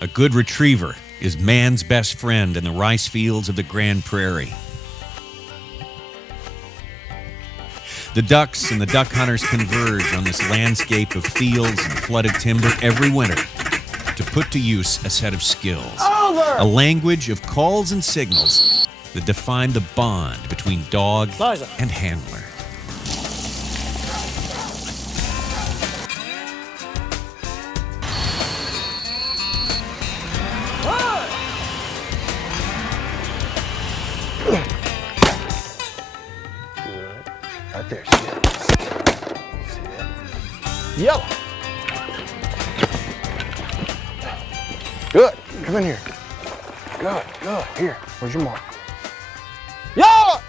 A good retriever is man's best friend in the rice fields of the Grand Prairie. The ducks and the duck hunters converge on this landscape of fields and flooded timber every winter to put to use a set of skills. A language of calls and signals that define the bond between dog and handler. Right there, see it? Yellow. Good, come in here. Good, here, where's your mark? Yellow!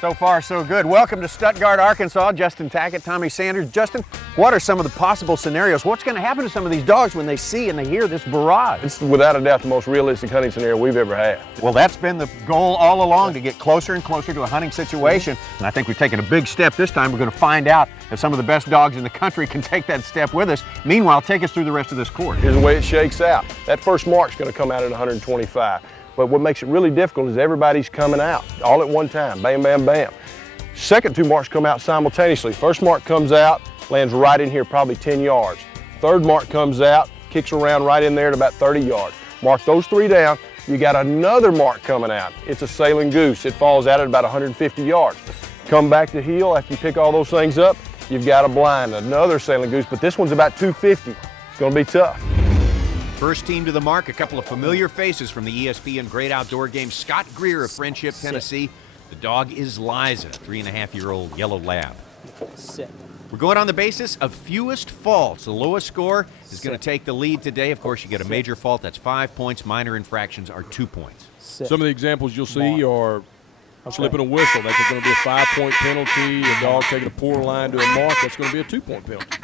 So far, so good. Welcome to Stuttgart, Arkansas. Justin Tackett, Tommy Sanders. Justin, what are some of the possible scenarios? What's going to happen to some of these dogs when they see and they hear this barrage? It's without a doubt the most realistic hunting scenario we've ever had. Well, that's been the goal all along, to get closer and closer to a hunting situation. And I think we've taken a big step this time. We're going to find out if some of the best dogs in the country can take that step with us. Meanwhile, take us through the rest of this course. Here's the way it shakes out. That first mark's going to come out at 125. But what makes it really difficult is everybody's coming out all at one time. Bam, bam, bam. Second two marks come out simultaneously. First mark comes out, lands right in here, probably 10 yards. Third mark comes out, kicks around right in there at about 30 yards. Mark those three down, you got another mark coming out. It's a sailing goose. It falls out at about 150 yards. Come back to heel after you pick all those things up, you've got a blind, another sailing goose, but this one's about 250. It's gonna be tough. First team to the mark, a couple of familiar faces from the ESPN Great Outdoor Game. Scott Greer of Friendship, Tennessee. The dog is Liza, a 3.5-year-old yellow lab. We're going on the basis of fewest faults. The lowest score is going to take the lead today. Of course, you get a major fault, that's 5 points. Minor infractions are 2 points. Some of the examples you'll see are slipping a whistle. That's going to be a 5-point penalty. A dog taking a poor line to a mark, that's going to be a 2-point penalty.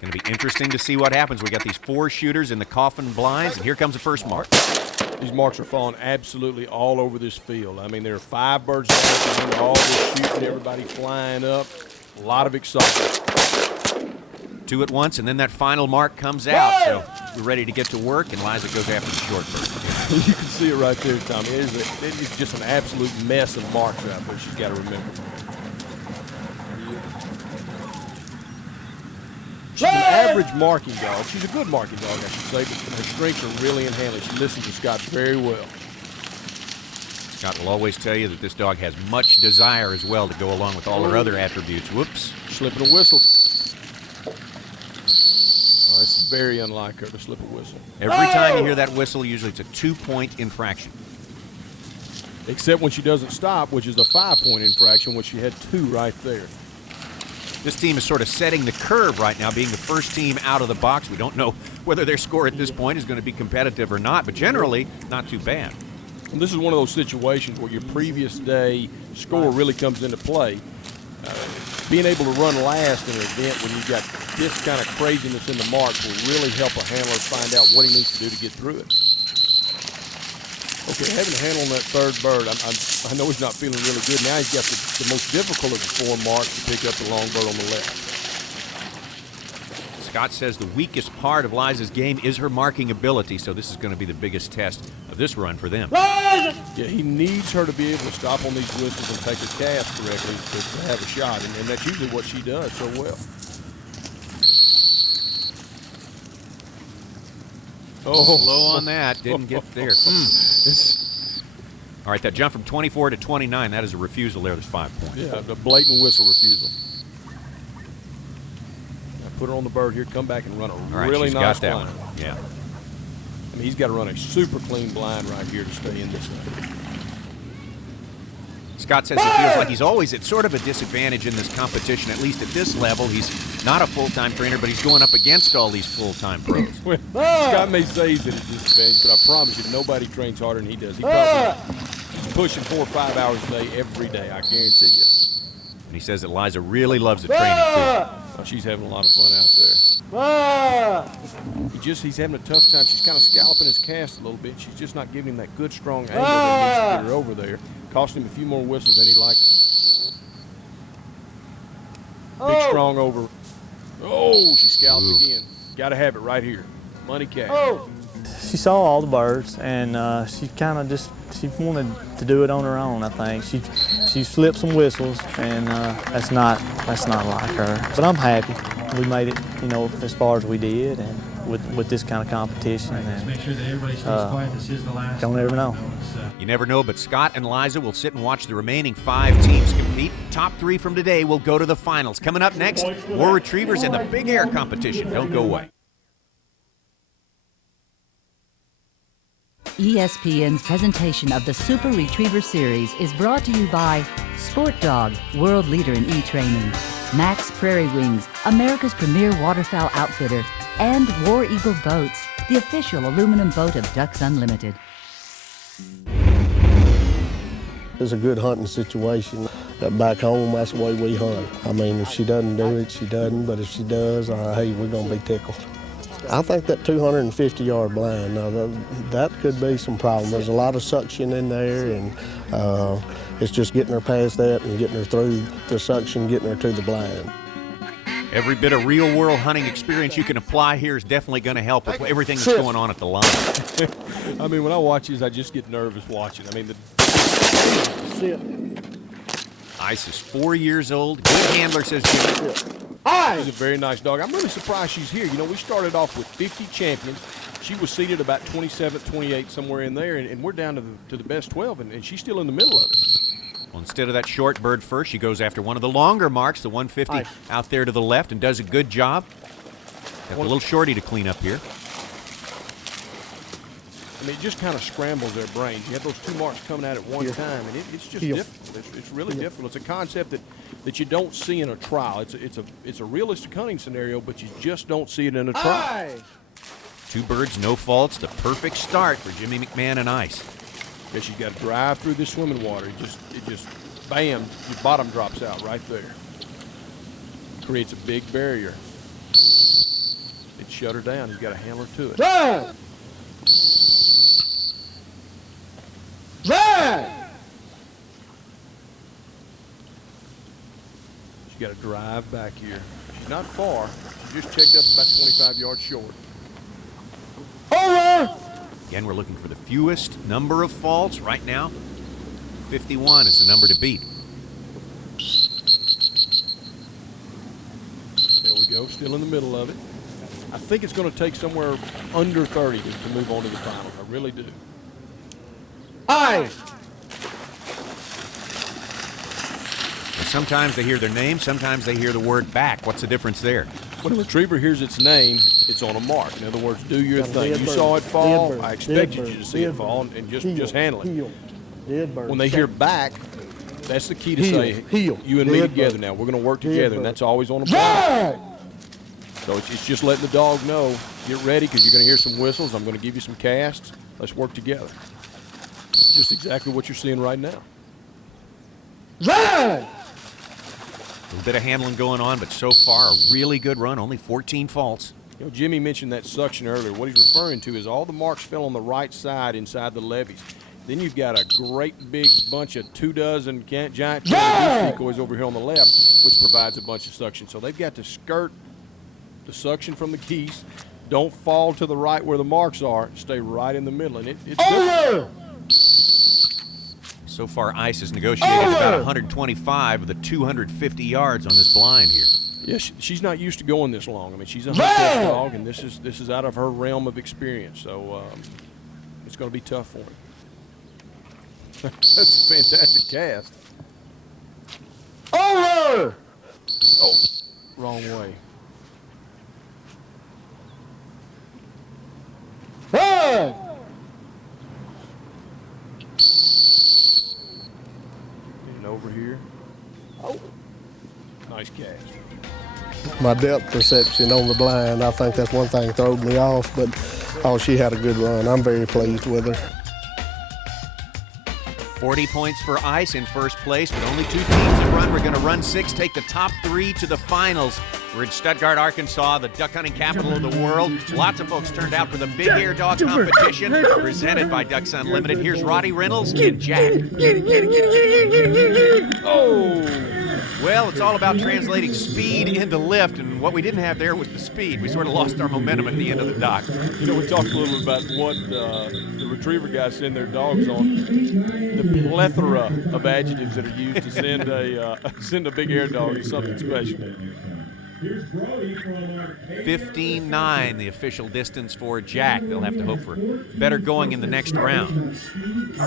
Going to be interesting to see what happens. We got these 4 shooters in the coffin blinds, and here comes the first mark. These marks are falling absolutely all over this field. I mean, there are 5 birds down, all this shooting, everybody flying up. A lot of excitement. 2 at once, and then that final mark comes out. So we're ready to get to work, and Liza goes after the short bird. You can see it right there, Tommy. It is just an absolute mess of marks out there. She's got to remember. She's an average marking dog. She's a good marking dog, I should say, but her strengths are really in handling. She listens to Scott very well. Scott will always tell you that this dog has much desire as well to go along with all her other attributes. Whoops. Slipping a whistle. Oh, it's very unlike her to slip a whistle. Every time you hear that whistle, usually it's a 2-point infraction. Except when she doesn't stop, which is a 5-point infraction, which she had 2 right there. This team is sort of setting the curve right now, being the first team out of the box. We don't know whether their score at this point is going to be competitive or not, but generally, not too bad. And this is one of those situations where your previous day score really comes into play. Being able to run last in an event when you've got this kind of craziness in the marks will really help a handler find out what he needs to do to get through it. Okay, having a handle on that third bird, I know he's not feeling really good. Now he's got the most difficult of the 4 marks to pick up the long bird on the left. Scott says the weakest part of Liza's game is her marking ability, so this is going to be the biggest test of this run for them. Yeah, he needs her to be able to stop on these whistles and take her cast correctly to have a shot, and that's usually what she does so well. Oh, low on that. Didn't get there. All right, that jump from 24 to 29, that is a refusal there. There's 5 points. Yeah, the blatant whistle refusal. Now put her on the bird here, come back and run a really nice blind. Yeah. I mean, he's got to run a super clean blind right here to stay in this thing. Scott says he feels like he's always at sort of a disadvantage in this competition, at least at this level. He's not a full-time trainer, but he's going up against all these full-time pros. Well, Scott may say he's at a disadvantage, but I promise you, nobody trains harder than he does. He probably is pushing 4 or 5 hours a day every day, I guarantee you. And he says that Liza really loves the training, too. Oh, she's having a lot of fun out there. He's having a tough time. She's kind of scalloping his cast a little bit. She's just not giving him that good, strong angle that needs to get her over there. Costing him a few more whistles than he'd like. Big, strong over. Oh, she scalloped again. Got to have it right here. Money cash. She saw all the birds, and she kind of she wanted to do it on her own. I think she flipped some whistles, and that's not like her. But I'm happy we made it, you know, as far as we did, and with this kind of competition. And make sure that everybody stays quiet. This is the last. Don't ever know. You never know, but Scott and Liza will sit and watch the remaining 5 teams compete. Top 3 from today will go to the finals. Coming up next, more retrievers in the big air competition. Don't go away. ESPN's presentation of the Super Retriever Series is brought to you by Sport Dog, world leader in e-training, Max Prairie Wings, America's premier waterfowl outfitter, and War Eagle Boats, the official aluminum boat of Ducks Unlimited. It's a good hunting situation. Back home, that's the way we hunt. I mean, if she doesn't do it, she doesn't, but if she does, hey, we're gonna be tickled. I think that 250-yard blind, now that could be some problem. There's a lot of suction in there, and it's just getting her past that and getting her through the suction, getting her to the blind. Every bit of real-world hunting experience you can apply here is definitely going to help with everything that's going on at the line. I mean, when I watch these, I just get nervous watching. I mean, Ice is 4 years old. Good handler, says Jimmy. She's a very nice dog. I'm really surprised she's here. You know, we started off with 50 champions. She was seated about 27th, 28th, somewhere in there, and we're down to the best 12, and she's still in the middle of it. Well, instead of that short bird first, she goes after one of the longer marks, the 150 out there to the left, and does a good job. Got a little shorty to clean up here. I mean, it just kind of scrambles their brains. You have those 2 marks coming out at one time, and it's just difficult. It's really difficult. It's a concept that you don't see in a trial. It's a realistic hunting scenario, but you just don't see it in a trial. 2 birds, no faults. The perfect start for Jimmy McMahon and Ice. Guess you got to drive through this swimming water. It just, bam, your bottom drops out right there. Creates a big barrier. It shut her down. You've got a handler to it. Right! Right! She's got to drive back here. She's not far. She just checked up about 25 yards short. Over! Again, we're looking for the fewest number of faults right now. 51 is the number to beat. There we go, still in the middle of it. I think it's going to take somewhere under 30 to move on to the finals. I really do. Aye! Sometimes they hear their name, sometimes they hear the word back. What's the difference there? When a retriever hears its name, it's on a mark. In other words, do your thing. You saw it fall, I expected you to see it fall, and just handle it. When they hear back, that's the key to say, you and me together now. We're going to work together, and that's always on a mark. So it's just letting the dog know, get ready, because you're going to hear some whistles. I'm going to give you some casts. Let's work together. Just exactly what you're seeing right now. A little bit of handling going on, but so far a really good run, only 14 faults. You know, Jimmy mentioned that suction earlier. What he's referring to is all the marks fell on the right side inside the levees. Then you've got a great big bunch of 24 giant decoys over here on the left, which provides a bunch of suction. So they've got to skirt the suction from the geese. Don't fall to the right where the marks are. Stay right in the middle, and it's good. So far, Ice has negotiated about 125 of the 250 yards on this blind here. Yeah, she's not used to going this long. I mean, she's a hunter dog, and this is out of her realm of experience. So it's going to be tough for him. That's a fantastic cast. Over! Oh, wrong way. Hey! Getting over here. Oh, nice cast. My depth perception on the blind, I think that's one thing that throwed me off, but she had a good run. I'm very pleased with her. 40 points for Ice in first place, with only 2 teams to run. We're going to run 6, take the top 3 to the finals. We're in Stuttgart, Arkansas, the duck hunting capital of the world. Lots of folks turned out for the big air dog competition presented by Ducks Unlimited. Here's Roddy Reynolds and Jack. Oh! Well, it's all about translating speed into lift, and what we didn't have there was the speed. We sort of lost our momentum at the end of the dock. You know, we talked a little bit about what the retriever guys send their dogs on. The plethora of adjectives that are used to send a big air dog is something special. 15.9, the official distance for Jack. They'll have to hope for better going in the next round.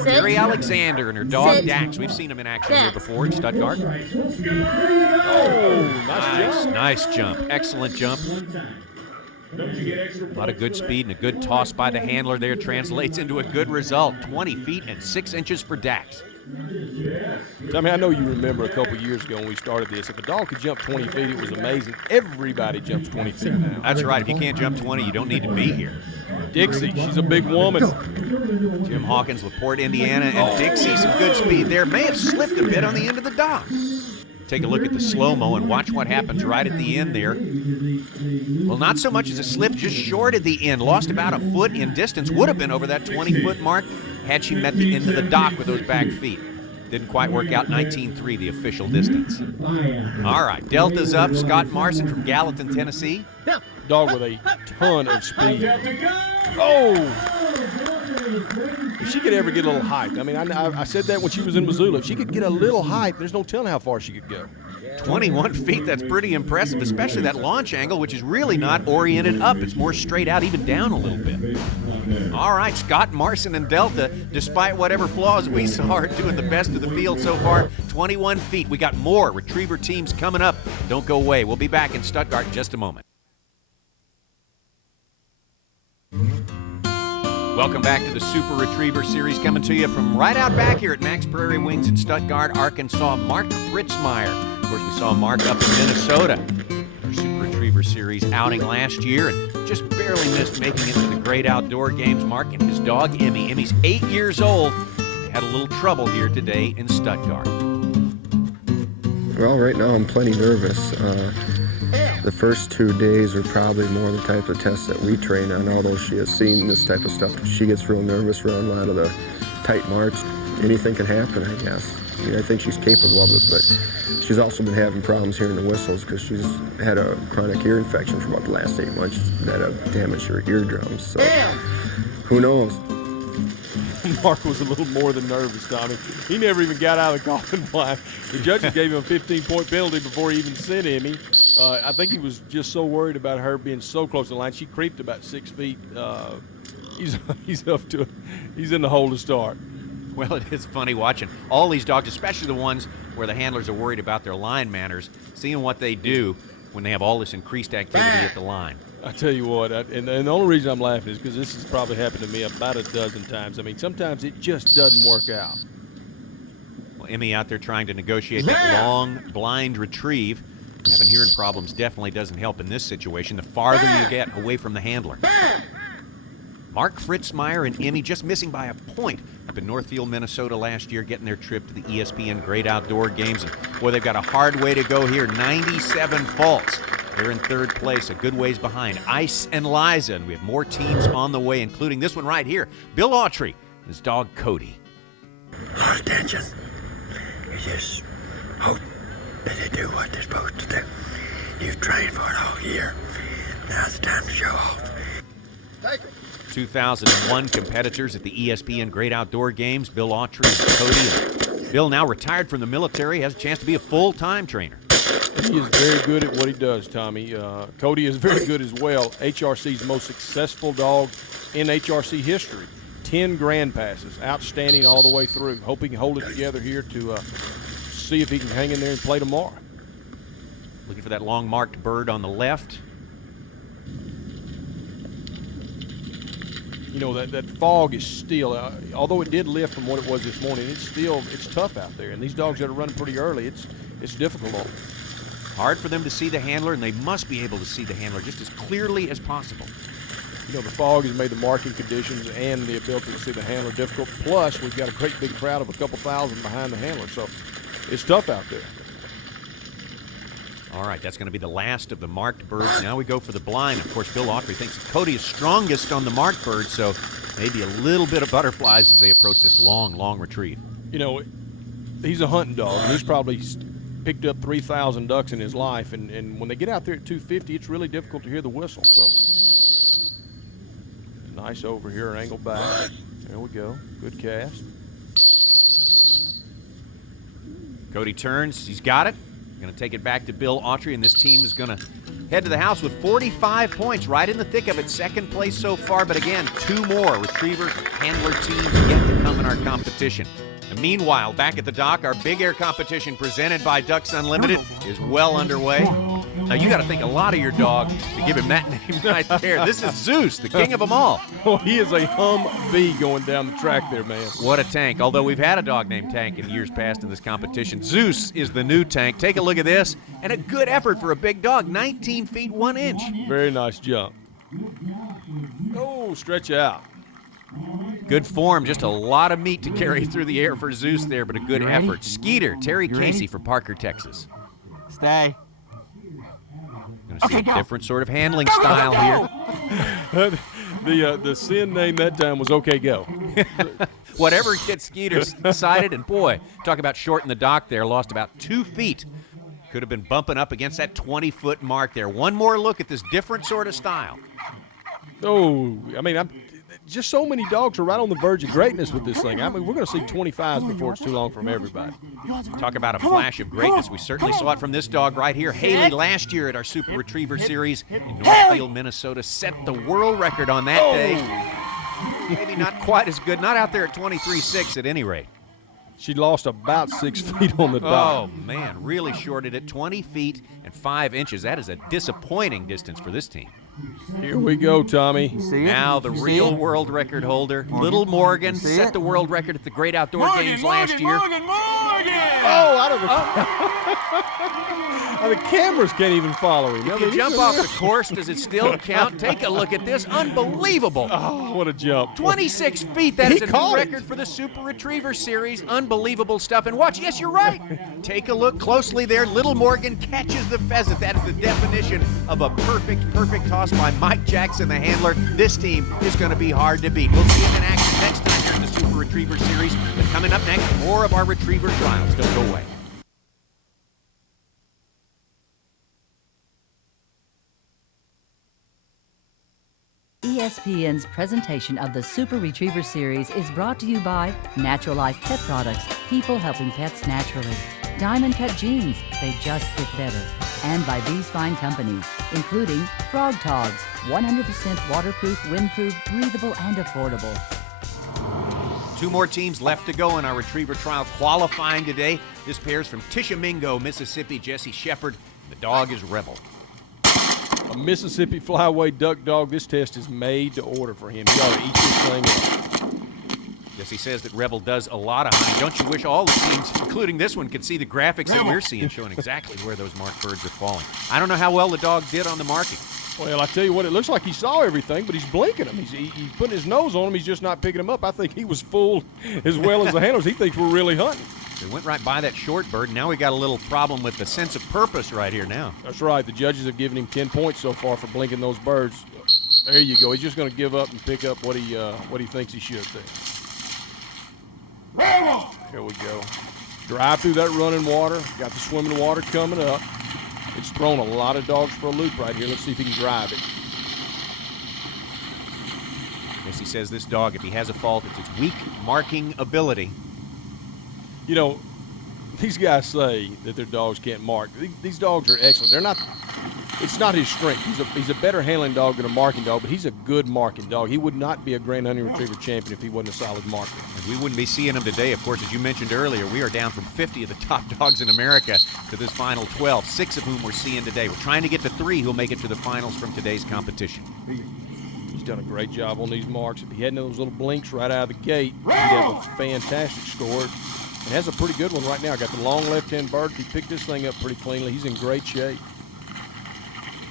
Gary Alexander and her dog Dax. We've seen him in action here before in Stuttgart. Oh, nice jump. Excellent jump. A lot of good speed and a good toss by the handler there translates into a good result. 20 feet and 6 inches for Dax. Tommy, I know you remember a couple years ago when we started this. If a dog could jump 20 feet, it was amazing. Everybody jumps 20 feet now. That's right. If you can't jump 20, you don't need to be here. Dixie, she's a big woman. Jim Hawkins, LaPorte, Indiana, and Dixie, some good speed there. May have slipped a bit on the end of the dock. Take a look at the slow-mo and watch what happens right at the end there. Well, not so much as a slip, just short at the end. Lost about a foot in distance. Would have been over that 20-foot mark had she met the end of the dock with those back feet. Didn't quite work out. 19.3, the official distance. All right, Delta's up. Scott Marson from Gallatin, Tennessee. Dog with a ton of speed. Oh! If she could ever get a little height. I mean, I said that when she was in Missoula. If she could get a little height, there's no telling how far she could go. 21 feet, that's pretty impressive, especially that launch angle, which is really not oriented up. It's more straight out, even down a little bit. All right, Scott Marson and Delta, despite whatever flaws we saw, are doing the best of the field so far. 21 feet. We got more retriever teams coming up. Don't go away. We'll be back in Stuttgart in just a moment. Welcome back to the Super Retriever Series, coming to you from right out back here at Max Prairie Wings in Stuttgart, Arkansas. Mark Fritzmeyer. Of course, we saw Mark up in Minnesota. Our Super Retriever Series outing last year and just barely missed making it to the Great Outdoor Games. Mark and his dog, Emmy. Emmy's 8 years old. They had a little trouble here today in Stuttgart. Well, right now I'm plenty nervous. The first 2 days are probably more the type of tests that we train on, although she has seen this type of stuff. She gets real nervous around a lot of the tight marks. Anything can happen, I guess. I mean, I think she's capable of it, but she's also been having problems hearing the whistles because she's had a chronic ear infection for about the last 8 months that have damaged her eardrums. So who knows? Mark was a little more than nervous, Tommy. He never even got out of the golfing blind. The judges gave him a 15-point penalty before he even sent Emmy. I think he was just so worried about her being so close to the line. She creeped about 6 feet. He's in the hole to start. Well, it is funny watching all these dogs, especially the ones where the handlers are worried about their line manners, seeing what they do when they have all this increased activity at the line. I tell you what, and the only reason I'm laughing is because this has probably happened to me about a dozen times. I mean, sometimes it just doesn't work out. Well, Emmy out there trying to negotiate that long blind retrieve. Having hearing problems definitely doesn't help in this situation. The farther you get away from the handler. Mark Fritzmeyer and Emmy just missing by a point up in Northfield, Minnesota last year, getting their trip to the ESPN Great Outdoor Games. And boy, they've got a hard way to go here. 97 faults. They're in third place, a good ways behind Ice and Liza. And we have more teams on the way, including this one right here, Bill Autry and his dog Cody. All attention. You just hope that they do what they're supposed to do. You've trained for it all year. Now's the time to show off. 2001 competitors at the ESPN Great Outdoor Games, Bill Autry and Cody. And Bill, now retired from the military, has a chance to be a full-time trainer. He is very good at what he does, Tommy. Cody is very good as well. HRC's most successful dog in HRC history. 10 grand passes, outstanding all the way through. Hope he can hold it together here to see if he can hang in there and play tomorrow. Looking for that long-marked bird on the left. You know, that fog is still, although it did lift from what it was this morning, it's tough out there. And these dogs that are running pretty early, it's difficult on them. Hard for them to see the handler, and they must be able to see the handler just as clearly as possible. You know, the fog has made the marking conditions and the ability to see the handler difficult. Plus, we've got a great big crowd of a couple thousand behind the handler, so it's tough out there. All right, that's going to be the last of the marked birds. Now we go for the blind. Of course, Bill Autry thinks Cody is strongest on the marked bird, so maybe a little bit of butterflies as they approach this long, long retrieve. You know, he's a hunting dog, and he's probably picked up 3,000 ducks in his life, and when they get out there at 250, it's really difficult to hear the whistle. So nice over here, angle back. There we go. Good cast. Cody turns. He's got it. Going to take it back to Bill Autry, and this team is going to head to the house with 45 points, right in the thick of it. Second place so far, but again, 2 more retriever handler teams yet to come in our competition. And meanwhile, back at the dock, our big air competition presented by Ducks Unlimited is well underway. Now, you got to think a lot of your dog to give him that name right there. This is Zeus, the king of them all. Well, he is a Humvee going down the track there, man. What a tank. Although we've had a dog named Tank in years past in this competition. Zeus is the new Tank. Take a look at this. And a good effort for a big dog, 19 feet 1 inch. Very nice jump. Oh, stretch out. Good form, just a lot of meat to carry through the air for Zeus there, but a good effort. Skeeter, Terry Casey from Parker, Texas. Stay. Going to see a different sort of handling style here. The sin name that time was OK Go. Whatever gets Skeeter excited, and boy, talk about short in the dock there, lost about 2 feet. Could have been bumping up against that 20-foot mark there. One more look at this different sort of style. Oh, I mean, just so many dogs are right on the verge of greatness with this thing. I mean, we're going to see 25s before it's too long from everybody. Talk about a flash of greatness. We certainly saw it from this dog right here. Haley last year at our Super Retriever Series in Northfield, Minnesota, set the world record on that day. Maybe not quite as good. Not out there at 23.6 at any rate. She lost about 6 feet on the dock. Oh, man, really shorted it. 20 feet and 5 inches. That is a disappointing distance for this team. Here we go, Tommy. Now the real world record holder, Little Morgan, set the world record at the Great Outdoor Games last year. Oh, out of the cameras can't even follow him. If you jump off the course, does it still count? Take a look at this. Unbelievable. Oh, what a jump. 26 feet. That is a new record for the Super Retriever Series. Unbelievable stuff. And watch. Yes, you're right. Take a look closely there. Little Morgan catches the pheasant. That is the definition of a perfect toss by Mike Jackson, the handler. This team is going to be hard to beat. We'll see him in action next time here in the Super Retriever Series. But coming up next, more of our Retriever trials. Don't go away. ESPN's presentation of the Super Retriever Series is brought to you by Natural Life Pet Products, people helping pets naturally. Diamond Cut Jeans, they just fit better. And by these fine companies, including Frog Togs, 100% waterproof, windproof, breathable, and affordable. 2 more teams left to go in our Retriever trial qualifying today. This pair's from Tishomingo, Mississippi, Jesse Shepard. The dog is Rebel. A Mississippi flyway duck dog. This test is made to order for him. He ought to eat this thing up. Jesse says that Rebel does a lot of hunting. Don't you wish all the teams, including this one, could see the graphics that we're seeing showing exactly where those marked birds are falling? I don't know how well the dog did on the marking. Well, I tell you what, it looks like he saw everything, but he's blinking them. He's putting his nose on them. He's just not picking them up. I think he was fooled as well as the handlers. He thinks we're really hunting. They went right by that short bird. Now we got a little problem with the sense of purpose right here now. That's right. The judges have given him 10 points so far for blinking those birds. There you go. He's just going to give up and pick up what he thinks he should there. Here we go. Drive through that running water. Got the swimming water coming up. It's thrown a lot of dogs for a loop right here. Let's see if he can drive it. Yes, he says this dog, if he has a fault, it's its weak marking ability. You know, these guys say that their dogs can't mark. These dogs are excellent. They're not. It's not his strength. He's a better handling dog than a marking dog, but he's a good marking dog. He would not be a Grand Hunting Retriever champion if he wasn't a solid marker. And we wouldn't be seeing him today. Of course, as you mentioned earlier, we are down from 50 of the top dogs in America to this final 12, 6 of whom we're seeing today. We're trying to get to 3 who'll make it to the finals from today's competition. He's done a great job on these marks. If he hadn't those little blinks right out of the gate, he'd have a fantastic score. And has a pretty good one right now. Got the long left-hand bird. He picked this thing up pretty cleanly. He's in great shape.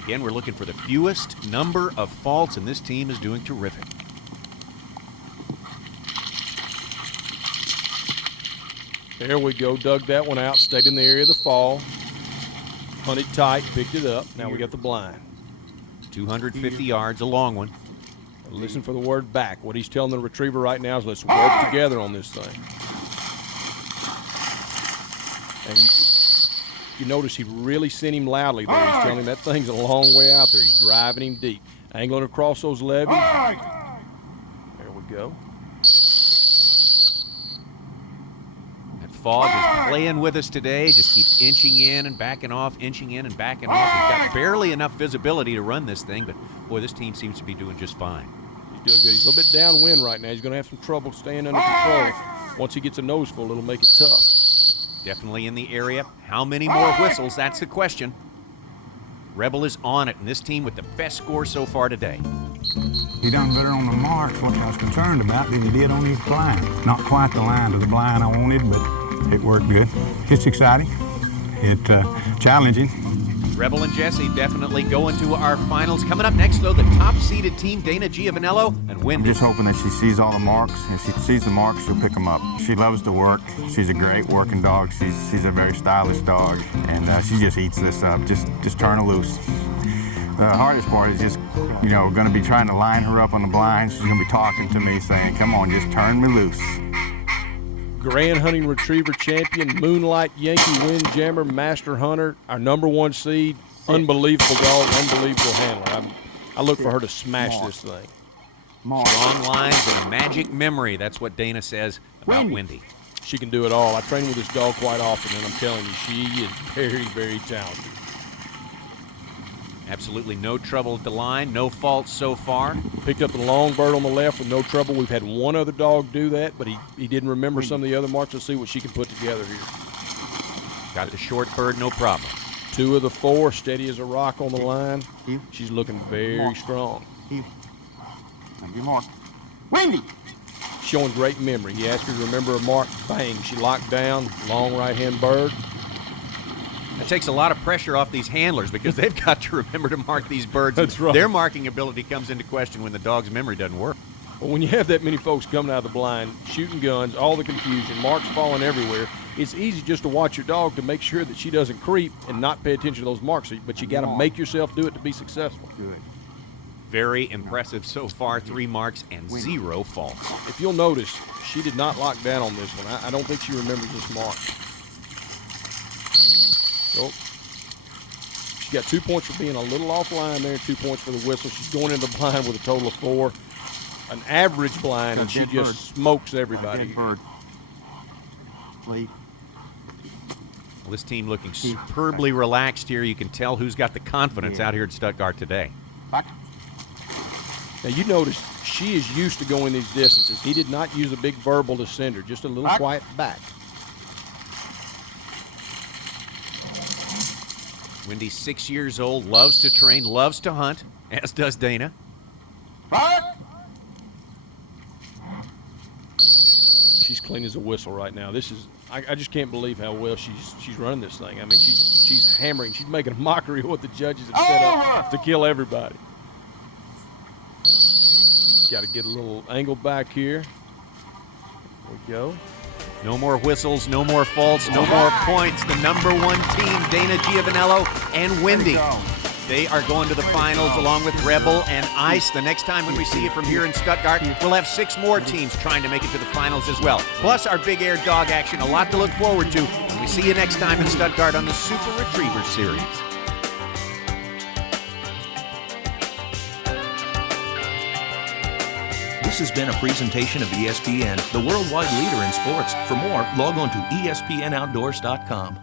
Again, we're looking for the fewest number of faults, and this team is doing terrific. There we go. Dug that one out. Stayed in the area of the fall. Hunted tight. Picked it up. Now we got the blind. 250 yards, a long one. Listen for the word back. What he's telling the retriever right now is let's work together on this thing. And You notice he really sent him loudly there. He's telling him that thing's a long way out there. He's driving him deep. Angling across those levees. There we go. That fog is playing with us today, just keeps inching in and backing off, inching in and backing off. We've got barely enough visibility to run this thing, but boy, this team seems to be doing just fine. He's doing good. He's a little bit downwind right now. He's going to have some trouble staying under control. Once he gets a nose full, it'll make it tough. Definitely in the area. How many more whistles? That's the question. Rebel is on it, and this team with the best score so far today. He done better on the marks, what I was concerned about, than he did on his blind. Not quite the line to the blind I wanted, but it worked good. It's exciting. It's challenging. Rebel and Jesse definitely going to our finals. Coming up next, though, the top-seeded team, Dana Giovanello and Wendy. I'm just hoping that she sees all the marks. If she sees the marks, she'll pick them up. She loves to work. She's a great working dog. She's a very stylish dog, and she just eats this up. Just turn her loose. The hardest part is just, going to be trying to line her up on the blind. She's going to be talking to me, saying, "Come on, just turn me loose." Grand Hunting Retriever champion, Moonlight Yankee Windjammer, Master Hunter, our #1 seed. Unbelievable dog, unbelievable handler. I look for her to smash this thing. Strong lines and a magic memory. That's what Dana says about Wendy. She can do it all. I train with this dog quite often, and I'm telling you, she is very, very talented. Absolutely no trouble at the line, no faults so far. Picked up the long bird on the left with no trouble. We've had one other dog do that, but he didn't remember some of the other marks. Let's see what she can put together here. Got the short bird, no problem. 2 of the 4, steady as a rock on the line. She's looking very strong. Wendy! Showing great memory. He asked her to remember a mark. Bang, she locked down. Long right-hand bird. That takes a lot of pressure off these handlers because they've got to remember to mark these birds. That's right. Their marking ability comes into question when the dog's memory doesn't work. Well, when you have that many folks coming out of the blind, shooting guns, all the confusion, marks falling everywhere, it's easy just to watch your dog to make sure that she doesn't creep and not pay attention to those marks. But you got to make yourself do it to be successful. Good. Very impressive so far. 3 marks and 0 faults. If you'll notice, she did not lock down on this one. I don't think she remembers this mark. Oh. She got 2 points for being a little offline there, 2 points for the whistle. She's going into the blind with a total of 4. An average blind, and she just smokes everybody. Well, this team looking superbly relaxed here. You can tell who's got the confidence out here at Stuttgart today. Now, you notice she is used to going these distances. He did not use a big verbal to send her, just a little quiet back. Wendy's 6 years old, loves to train, loves to hunt, as does Dana. She's clean as a whistle right now. This is, I just can't believe how well she's running this thing. I mean, she's hammering. She's making a mockery of what the judges have set up to kill everybody. Got to get a little angle back here. There we go. No more whistles, no more faults, no more points. The #1 team, Dana Giovanello and Wendy. They are going to the finals along with Rebel and Ice. The next time when we see you from here in Stuttgart, we'll have 6 more teams trying to make it to the finals as well. Plus our big air dog action, a lot to look forward to. And we see you next time in Stuttgart on the Super Retriever Series. This has been a presentation of ESPN, the worldwide leader in sports. For more, log on to ESPNOutdoors.com.